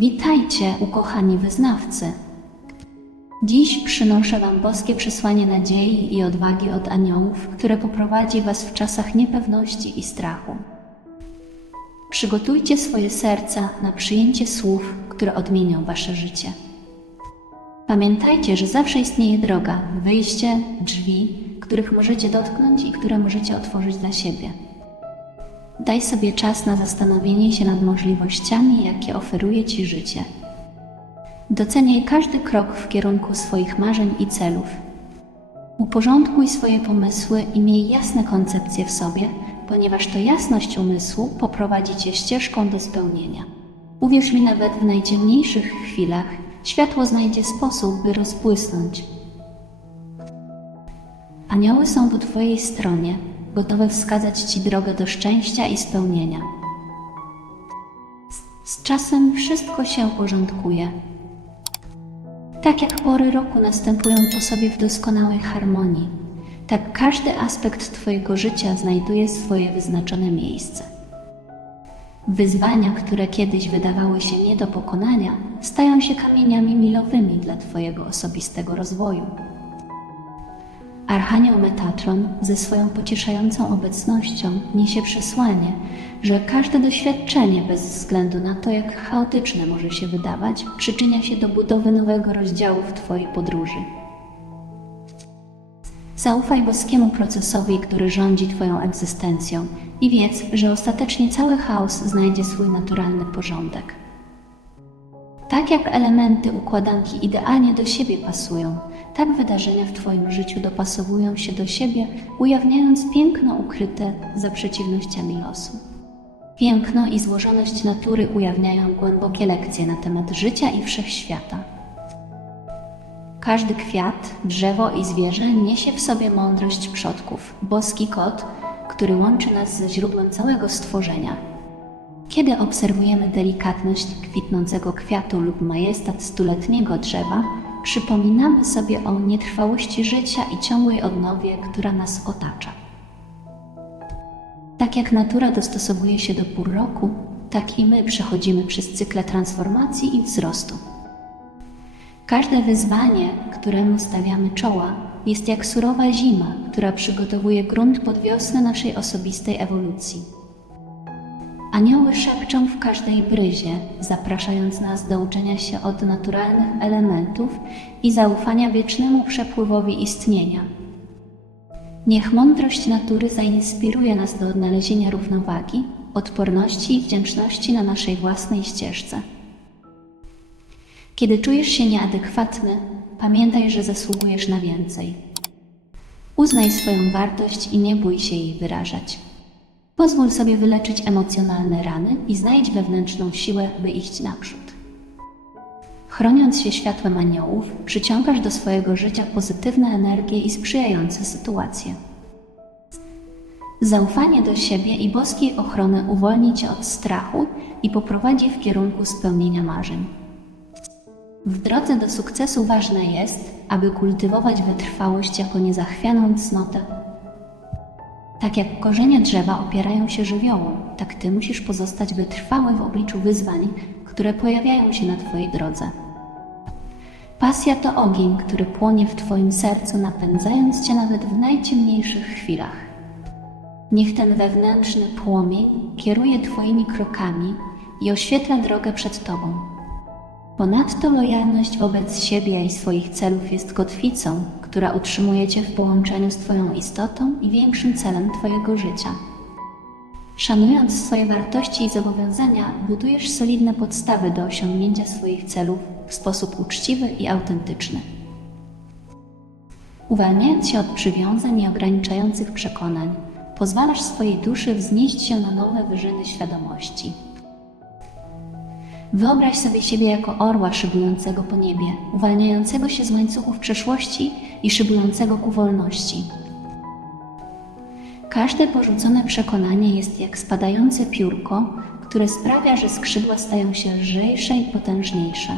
Witajcie, ukochani wyznawcy. Dziś przynoszę Wam boskie przesłanie nadziei i odwagi od aniołów, które poprowadzi Was w czasach niepewności i strachu. Przygotujcie swoje serca na przyjęcie słów, które odmienią Wasze życie. Pamiętajcie, że zawsze istnieje droga, wyjście, drzwi, których możecie dotknąć i które możecie otworzyć dla siebie. Daj sobie czas na zastanowienie się nad możliwościami, jakie oferuje Ci życie. Doceniaj każdy krok w kierunku swoich marzeń i celów. Uporządkuj swoje pomysły i miej jasne koncepcje w sobie, ponieważ to jasność umysłu poprowadzi Cię ścieżką do spełnienia. Uwierz mi, nawet w najciemniejszych chwilach światło znajdzie sposób, by rozbłysnąć. Anioły są po Twojej stronie, gotowe wskazać Ci drogę do szczęścia i spełnienia. Z, z czasem wszystko się uporządkuje. Tak jak pory roku następują po sobie w doskonałej harmonii, tak każdy aspekt Twojego życia znajduje swoje wyznaczone miejsce. Wyzwania, które kiedyś wydawały się nie do pokonania, stają się kamieniami milowymi dla Twojego osobistego rozwoju. Archanioł Metatron ze swoją pocieszającą obecnością niesie przesłanie, że każde doświadczenie, bez względu na to, jak chaotyczne może się wydawać, przyczynia się do budowy nowego rozdziału w Twojej podróży. Zaufaj boskiemu procesowi, który rządzi Twoją egzystencją i wiedz, że ostatecznie cały chaos znajdzie swój naturalny porządek. Tak jak elementy układanki idealnie do siebie pasują, tak wydarzenia w Twoim życiu dopasowują się do siebie, ujawniając piękno ukryte za przeciwnościami losu. Piękno i złożoność natury ujawniają głębokie lekcje na temat życia i wszechświata. Każdy kwiat, drzewo i zwierzę niesie w sobie mądrość przodków, boski kot, który łączy nas ze źródłem całego stworzenia. Kiedy obserwujemy delikatność kwitnącego kwiatu lub majestat stuletniego drzewa, przypominamy sobie o nietrwałości życia i ciągłej odnowie, która nas otacza. Tak jak natura dostosowuje się do pór roku, tak i my przechodzimy przez cykle transformacji i wzrostu. Każde wyzwanie, któremu stawiamy czoła, jest jak surowa zima, która przygotowuje grunt pod wiosnę naszej osobistej ewolucji. Anioły szepczą w każdej bryzie, zapraszając nas do uczenia się od naturalnych elementów i zaufania wiecznemu przepływowi istnienia. Niech mądrość natury zainspiruje nas do odnalezienia równowagi, odporności i wdzięczności na naszej własnej ścieżce. Kiedy czujesz się nieadekwatny, pamiętaj, że zasługujesz na więcej. Uznaj swoją wartość i nie bój się jej wyrażać. Pozwól sobie wyleczyć emocjonalne rany i znajdź wewnętrzną siłę, by iść naprzód. Chroniąc się światłem aniołów, przyciągasz do swojego życia pozytywne energie i sprzyjające sytuacje. Zaufanie do siebie i boskiej ochrony uwolni cię od strachu i poprowadzi w kierunku spełnienia marzeń. W drodze do sukcesu ważne jest, aby kultywować wytrwałość jako niezachwianą cnotę. Tak jak korzenie drzewa opierają się żywiołom, tak ty musisz pozostać wytrwały w obliczu wyzwań, które pojawiają się na twojej drodze. Pasja to ogień, który płonie w twoim sercu, napędzając cię nawet w najciemniejszych chwilach. Niech ten wewnętrzny płomień kieruje twoimi krokami i oświetla drogę przed tobą. Ponadto lojalność wobec siebie i swoich celów jest kotwicą, która utrzymuje Cię w połączeniu z Twoją istotą i większym celem Twojego życia. Szanując swoje wartości i zobowiązania, budujesz solidne podstawy do osiągnięcia swoich celów w sposób uczciwy i autentyczny. Uwalniając się od przywiązań i ograniczających przekonań, pozwalasz swojej duszy wznieść się na nowe wyżyny świadomości. Wyobraź sobie siebie jako orła szybującego po niebie, uwalniającego się z łańcuchów przeszłości i szybującego ku wolności. Każde porzucone przekonanie jest jak spadające piórko, które sprawia, że skrzydła stają się lżejsze i potężniejsze.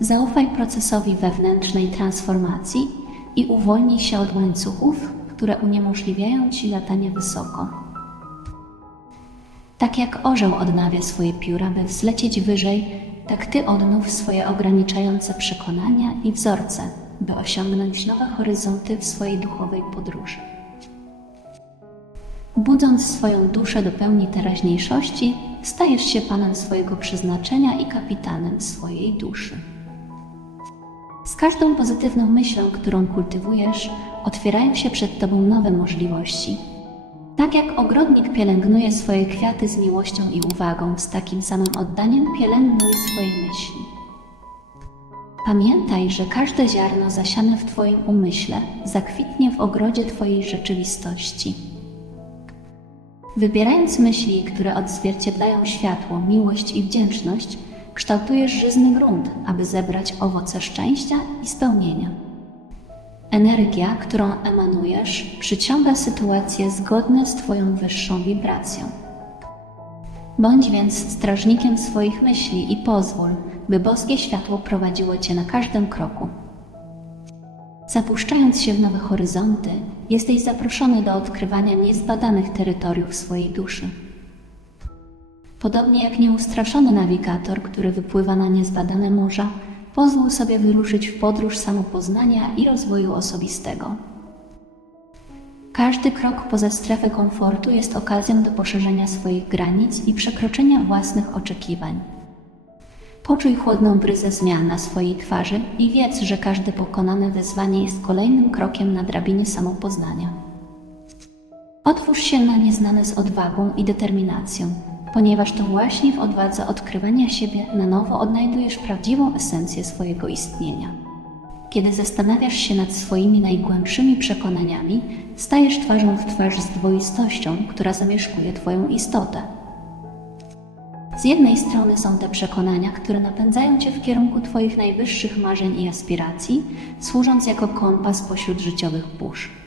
Zaufaj procesowi wewnętrznej transformacji i uwolnij się od łańcuchów, które uniemożliwiają ci latanie wysoko. Tak jak orzeł odnawia swoje pióra, by wzlecieć wyżej, tak Ty odnów swoje ograniczające przekonania i wzorce, by osiągnąć nowe horyzonty w swojej duchowej podróży. Budząc swoją duszę do pełni teraźniejszości, stajesz się panem swojego przeznaczenia i kapitanem swojej duszy. Z każdą pozytywną myślą, którą kultywujesz, otwierają się przed tobą nowe możliwości. Tak jak ogrodnik pielęgnuje swoje kwiaty z miłością i uwagą, z takim samym oddaniem pielęgnuj swoje myśli. Pamiętaj, że każde ziarno zasiane w Twoim umyśle zakwitnie w ogrodzie Twojej rzeczywistości. Wybierając myśli, które odzwierciedlają światło, miłość i wdzięczność, kształtujesz żyzny grunt, aby zebrać owoce szczęścia i spełnienia. Energia, którą emanujesz, przyciąga sytuacje zgodne z Twoją wyższą wibracją. Bądź więc strażnikiem swoich myśli i pozwól, by boskie światło prowadziło Cię na każdym kroku. Zapuszczając się w nowe horyzonty, jesteś zaproszony do odkrywania niezbadanych terytoriów swojej duszy. Podobnie jak nieustraszony nawigator, który wypływa na niezbadane morza, pozwól sobie wyruszyć w podróż samopoznania i rozwoju osobistego. Każdy krok poza strefę komfortu jest okazją do poszerzenia swoich granic i przekroczenia własnych oczekiwań. Poczuj chłodną bryzę zmian na swojej twarzy i wiedz, że każde pokonane wyzwanie jest kolejnym krokiem na drabinie samopoznania. Otwórz się na nieznane z odwagą i determinacją, ponieważ to właśnie w odwadze odkrywania siebie na nowo odnajdujesz prawdziwą esencję swojego istnienia. Kiedy zastanawiasz się nad swoimi najgłębszymi przekonaniami, stajesz twarzą w twarz z dwoistością, która zamieszkuje Twoją istotę. Z jednej strony są te przekonania, które napędzają Cię w kierunku Twoich najwyższych marzeń i aspiracji, służąc jako kompas pośród życiowych burz.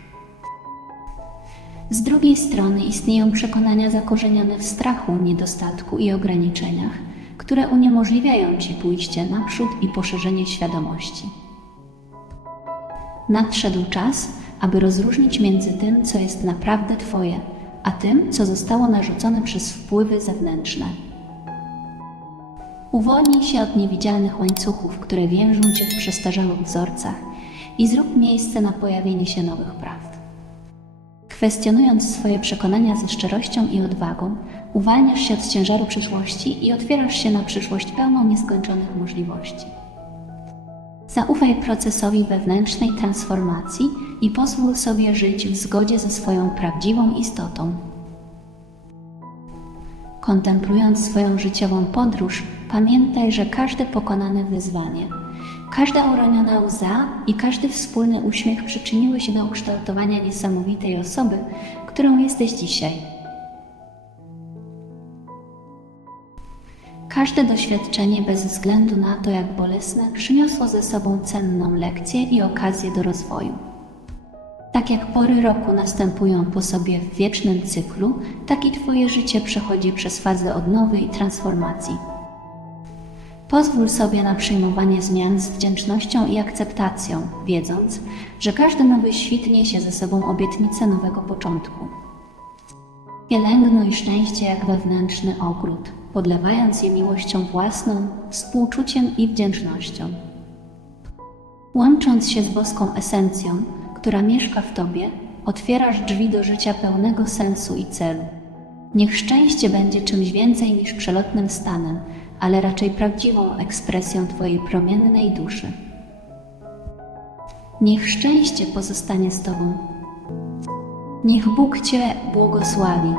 Z drugiej strony istnieją przekonania zakorzenione w strachu, niedostatku i ograniczeniach, które uniemożliwiają Ci pójście naprzód i poszerzenie świadomości. Nadszedł czas, aby rozróżnić między tym, co jest naprawdę Twoje, a tym, co zostało narzucone przez wpływy zewnętrzne. Uwolnij się od niewidzialnych łańcuchów, które więżą Cię w przestarzałych wzorcach i zrób miejsce na pojawienie się nowych prawd. Kwestionując swoje przekonania ze szczerością i odwagą, uwalniasz się od ciężaru przyszłości i otwierasz się na przyszłość pełną nieskończonych możliwości. Zaufaj procesowi wewnętrznej transformacji i pozwól sobie żyć w zgodzie ze swoją prawdziwą istotą. Kontemplując swoją życiową podróż, pamiętaj, że każde pokonane wyzwanie, każda uroniona łza i każdy wspólny uśmiech przyczyniły się do ukształtowania niesamowitej osoby, którą jesteś dzisiaj. Każde doświadczenie, bez względu na to, jak bolesne, przyniosło ze sobą cenną lekcję i okazję do rozwoju. Tak jak pory roku następują po sobie w wiecznym cyklu, tak i Twoje życie przechodzi przez fazę odnowy i transformacji. Pozwól sobie na przyjmowanie zmian z wdzięcznością i akceptacją, wiedząc, że każdy nowy świt niesie ze sobą obietnicę nowego początku. Pielęgnuj szczęście jak wewnętrzny ogród, podlewając je miłością własną, współczuciem i wdzięcznością. Łącząc się z boską esencją, która mieszka w Tobie, otwierasz drzwi do życia pełnego sensu i celu. Niech szczęście będzie czymś więcej niż przelotnym stanem, ale raczej prawdziwą ekspresją Twojej promiennej duszy. Niech szczęście pozostanie z Tobą. Niech Bóg Cię błogosławi.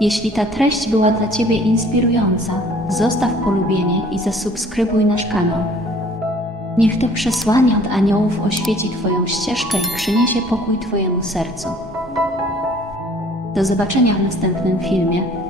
Jeśli ta treść była dla Ciebie inspirująca, zostaw polubienie i zasubskrybuj nasz kanał. Niech to przesłanie od aniołów oświeci Twoją ścieżkę i przyniesie pokój Twojemu sercu. Do zobaczenia w następnym filmie.